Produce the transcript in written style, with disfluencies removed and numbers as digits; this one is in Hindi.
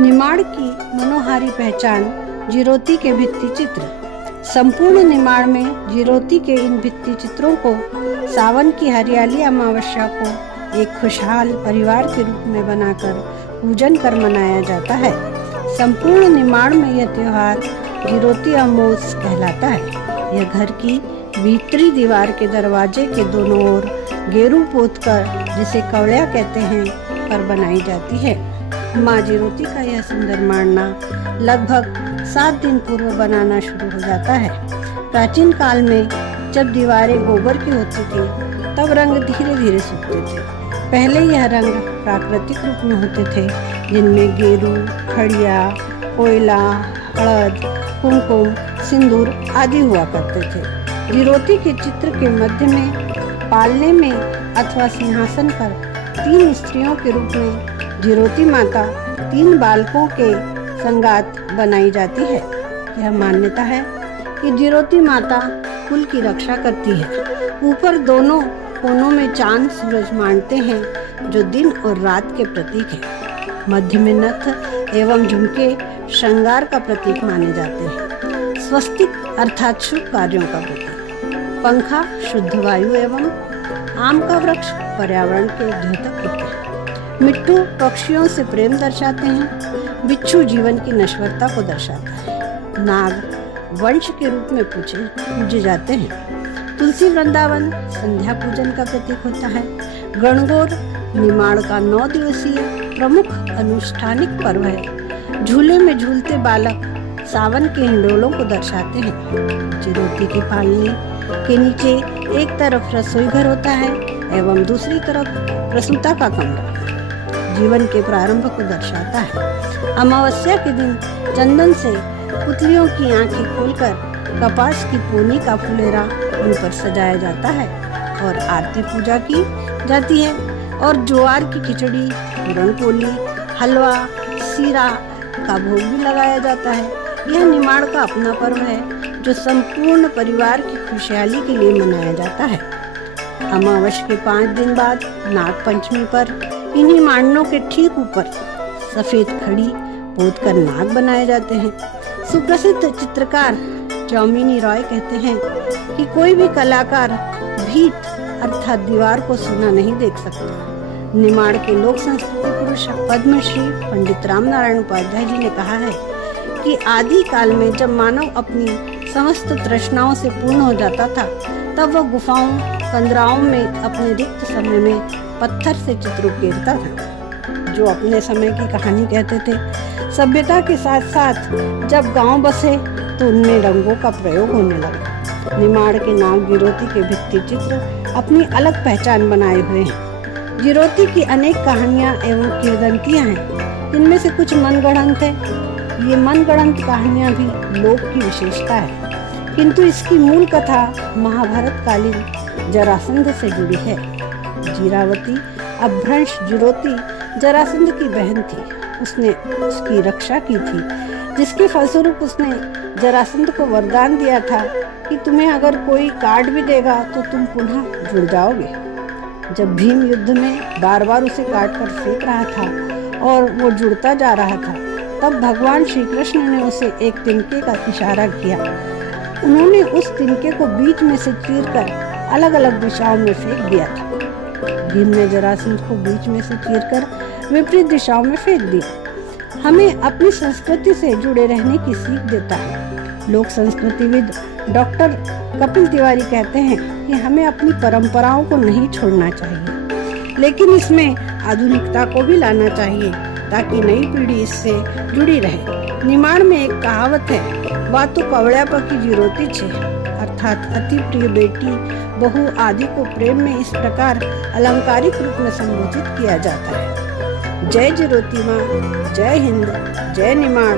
निमाड़ की मनोहारी पहचान जिरोती के भित्ति चित्र। संपूर्ण निमाड़ में जिरोती के इन भित्ति चित्रों को सावन की हरियाली अमावस्या को एक खुशहाल परिवार के रूप में बनाकर पूजन कर मनाया जाता है। संपूर्ण निमाड़ में यह त्योहार जिरोती अमावस कहलाता है। यह घर की भीतरी दीवार के दरवाजे के दोनों ओर गेरू पोतकर, जिसे कवड़िया कहते हैं, पर बनाई जाती है। माँ जिरोती का यह सुंदर मांडना लगभग 7 दिन पूर्व बनाना शुरू हो जाता है। प्राचीन काल में जब दीवारें गोबर की होती थी तब रंग धीरे धीरे सूखते थे। पहले यह रंग प्राकृतिक रूप में होते थे, जिनमें गेरू, खड़िया, कोयला, हळद, कुमकुम, सिंदूर आदि हुआ करते थे। जिरोती के चित्र के मध्य में पालने में अथवा सिंहासन पर 3 स्त्रियों के रूप में जिरोती माता 3 बालकों के संगात बनाई जाती है। यह मान्यता है कि जिरोती माता कुल की रक्षा करती है। ऊपर दोनों कोनों में चांद सूरज मानते हैं, जो दिन और रात के प्रतीक है। मध्य में नथ एवं झुमके श्रृंगार का प्रतीक माने जाते हैं। स्वस्तिक अर्थात शुभ कार्यों का प्रतीक। पंखा शुद्ध वायु एवं आम का वृक्ष पर्यावरण के द्योतक होते हैं। मिट्टू पक्षियों से प्रेम दर्शाते हैं। बिच्छू जीवन की नश्वरता को दर्शाता है। नाग वंश के रूप में पूजे जाते हैं। तुलसी वृंदावन संध्या पूजन का प्रतीक होता है। गणगौर निमाड़ का 9 दिवसीय प्रमुख अनुष्ठानिक पर्व है। झूले में झूलते बालक सावन के हिंडोलों को दर्शाते हैं। जिरोती की पालनी के नीचे एक तरफ रसोई घर होता है एवं दूसरी तरफ प्रसूता का कमरा जीवन के प्रारंभ को दर्शाता है। अमावस्या के दिन चंदन से पुतलियों की आंखें खोलकर कपास की पोनी का फुलेरा उन पर सजाया जाता है और आरती पूजा की जाती है। और ज्वार की खिचड़ी, पूरन पोली, हलवा, सीरा का भोग भी लगाया जाता है। यह निमाड़ का अपना पर्व है जो संपूर्ण परिवार की खुशहाली के लिए मनाया जाता है। अमावस्या के 5 दिन बाद नाग पंचमी पर इन्हीं मांडनों के ठीक ऊपर सफेद खड़ी पोतकर नाग बनाए जाते हैं। सुप्रसिद्ध चित्रकार चौमिनी रॉय कहते हैं कि कोई भी कलाकार भीत अर्थात दीवार को सूना नहीं देख सकता। निमाड़ के लोक संस्कृति पुरुष पद्मश्री पंडित रामनारायण उपाध्याय जी ने कहा है कि आदि काल में जब मानव अपनी समस्त तृष्णाओं से पूर्ण हो जाता था, तब वह गुफाओं कंदराओं में अपने रिक्त समय में पत्थर से चित्र उकेरता था, जो अपने समय की कहानी कहते थे। सभ्यता के साथ साथ जब गांव बसे तो उनमें रंगों का प्रयोग होने लगा। निमाड़ के नाग जिरोती के भित्ति चित्र अपनी अलग पहचान बनाए हुए हैं। जिरोती की अनेक कहानियां एवं किंवदंतियां हैं। इनमें से कुछ मनगढ़ंत है। ये मनगढ़ंत कहानियां भी लोक की विशेषता है, किंतु इसकी मूल कथा महाभारत कालीन जरासंध से जुड़ी है। जीरावती अभ्रंश जिरोती जरासंध की बहन थी। उसने उसकी रक्षा की थी, जिसके फलस्वरूप उसने जरासंध को वरदान दिया था कि तुम्हें अगर कोई काट भी देगा तो तुम पुनः जुड़ जाओगे। जब भीम युद्ध में बार बार उसे काट कर फेंक रहा था और वो जुड़ता जा रहा था, तब भगवान श्री कृष्ण ने उसे एक तिनके का इशारा किया। उन्होंने उस तिनके को बीच में से चीरकर अलग अलग दिशाओं में फेंक दिया था। भीम ने जरासंध को बीच में से चीरकर विपरीत दिशाओं में फेंक दिया। हमें अपनी संस्कृति से जुड़े रहने की सीख देता है। लोक संस्कृतिविद डॉक्टर कपिल तिवारी कहते हैं कि हमें अपनी परंपराओं को नहीं छोड़ना चाहिए, लेकिन इसमें आधुनिकता को भी लाना चाहिए ताकि नई पीढ़ी इससे जुड़ी रहे। निमाड़ में एक कहावत है, वा तो कवड़िया पकी जिरोती छे, अर्थात अति प्रिय बेटी बहू आदि को प्रेम में इस प्रकार अलंकारिक रूप में संबोधित किया जाता है। जय जिरोती माँ, जय हिंद, जय निमाड़।